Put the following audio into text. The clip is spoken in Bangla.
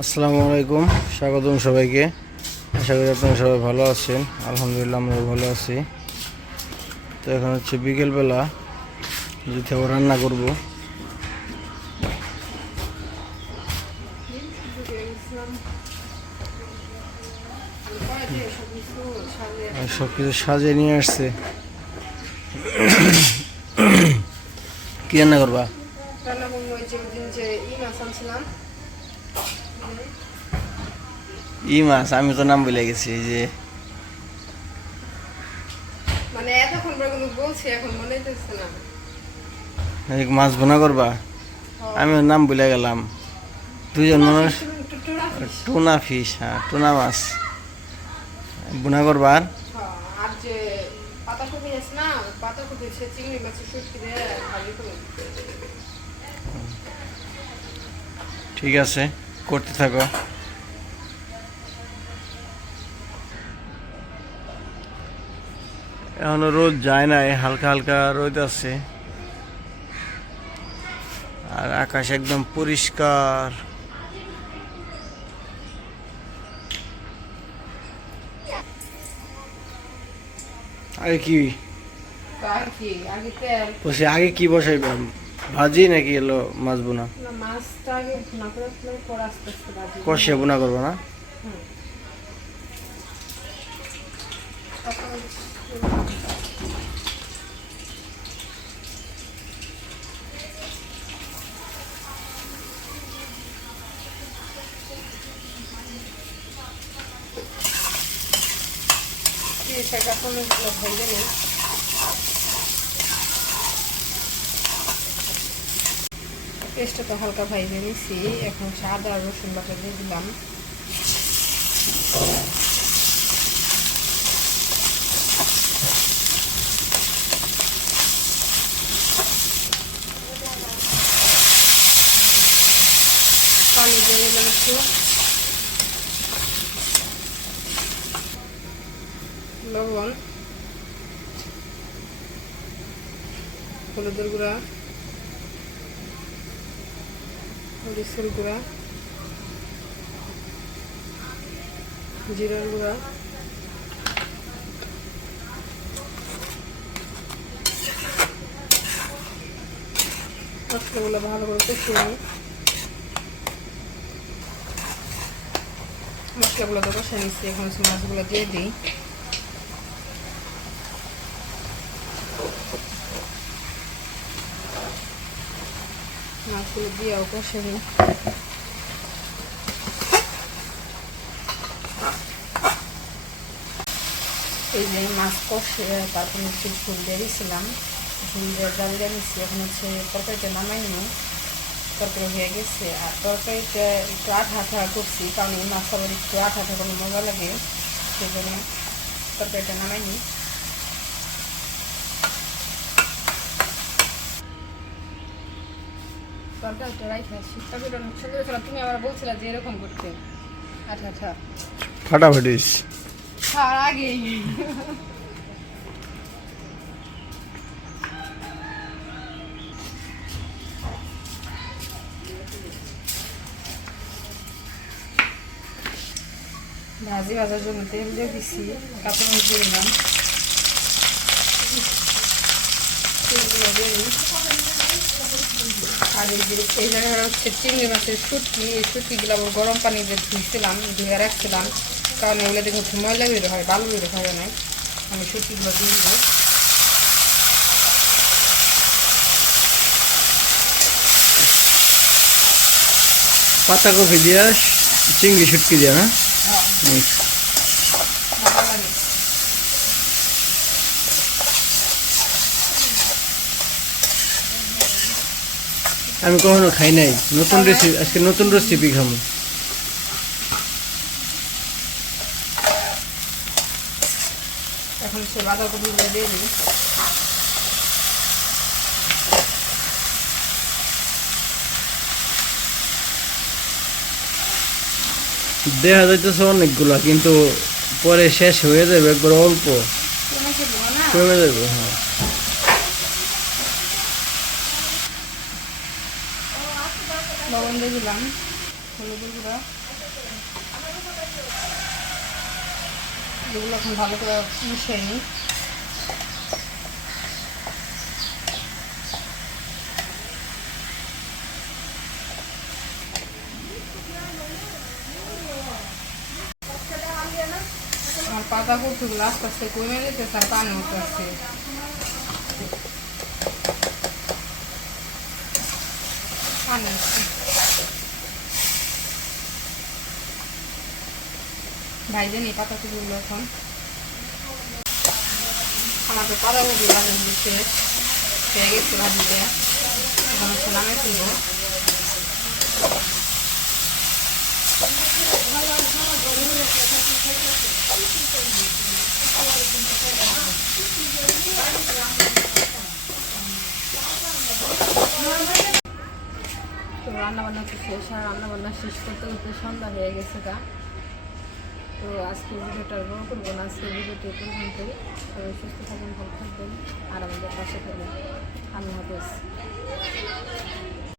আসসালামু আলাইকুম, স্বাগতম সবাইকে। আশা করি আপনারা সবাই ভালো আছেন। আলহামদুলিল্লাহ আমরা ভালো আছি। তো এখন হচ্ছে বিকেলবেলা, যেহেতু আবার রান্না করব। সব কিছু সাজিয়ে নিয়ে আসছে। কি রান্না করবা? ই মাছ, আমি তো নাম ভুলে গেছি। এই যে মানে এতক্ষণ পর্যন্ত বলছি, এখন মনে হচ্ছে না। মাছ ভুনা করবা? আমি ওর নাম ভুলে গেলাম। দুইজন মানুষ। টুনা ফিশ, হ্যাঁ টুনা মাছ ভুনা করবা। আর যে পাতাকপি আছে না, পাতাকপি সে চিংড়ি মাছের শুটকি দিয়ে ভাজি করে। ঠিক আছে, করতে থাকো। এখনো রোদ যায় নাই, হালকা হালকা রোদ আছে আর আকাশ একদম পরিষ্কার। আগে কি বসে, আগে কি বসাইবেন? ভাজি নাকি এলো মাছ বোনা? মাছটা আগে ভুনা করে পরে আস্তে আস্তে ভাজি কষিয়ে বোনা করবো না? ভেজে নিই। পেস্টটা তো হালকা ভাইজে নিছি, এখন আদা রসুন বাটা দিয়ে দিলাম। পানি দিয়ে দিলাম একটু, লবণ, হলুদের গুঁড়া, মরিচের গুঁড়া, জিরার গুঁড়া, মশলাগুলো ভালো করে কষিয়ে নিই। মশলাগুলো তো কষিয়ে নিচ্ছি, এখন মাছগুলো দিয়ে দিই। মাছগুলো দিয়েও কষে নিই। এই যে মাছ কষে তারপর হচ্ছে ঝুল দিয়ে দিয়েছিলাম, ঝুল দিয়ে ডাল দিয়ে নিচ্ছি। এখন হচ্ছে তরকারিটা নামাই নিই, তরকারি হয়ে গেছে। আর তরকারিটা একটু আঠা আঠা করছি, কারণ এই মাছ আবার একটু আঠা আঠা করলে মজা লাগে, সেই জন্য তরকারিটা নামাই নিই। তরকারিটা রাইখে আসি, তরকারিটা অনেক সুন্দর ছিল। তুমি আবার বলছিলা যে এরকম করতে আঠা আঠা ফাটাফাটি। খাওয়ার আগেই ভাজি ভাজার জন্য তেল দিয়ে দিচ্ছি, কাঁচামরিচ দিয়ে দিলাম। তেলগুলো দিয়ে দিই। আর এই জায়গায় হচ্ছে চিংড়ি মাছের শুটকি, এই শুটকিগুলো আবার গরম পানি দিয়ে ধুইছিলাম, ধুয়ে রাখছিলাম, কারণ এগুলো দেখে একটু ময়লা বের হয়, বালু বের হয় না। আমি শুটকিগুলো দিয়ে দিব। পাতাকপি দিয়া চিংড়ি শুটকি দিয়া না মিক্স। আমি কখনো খাই নাই, নতুন রেসিপি, আজকে নতুন রেসিপি খাবো। এখন সে বাঁধাকপিগুলো দিয়ে দিই। দেখা যাইতেছে অনেকগুলা, কিন্তু পরে শেষ হয়ে যাবে, একবার অল্প কমে যাবে। হ্যাঁ, লবণ দিয়ে দিলাম, হলুদের গুঁড়া, যেগুলো এখন ভালো করে মিশিয়ে নিই। আমার পাতা কচুগুলো আস্তে আস্তে কমে যেতেছে আর পানি উঠতেছে। পানি ভাইজে নিই পাতা কচুগুলো এখন। আমাদের পাতাকপি ভাজি শেষ হয়ে গেছে ভাজিতে, এখন হচ্ছে নামে তুলব। তো রান্নাবান্না তো শেষ, আর রান্নাবান্না শেষ করতে করতে সন্ধ্যা হয়ে গেছে গা। তো আজকের ভিডিওটা বড় করবো না, আজকের ভিডিওটি পর্যন্তই। সবাই সুস্থ থাকবেন, ভালো থাকবেন আর আমাদের পাশে থাকবেন। আল্লাহ হাফেজ।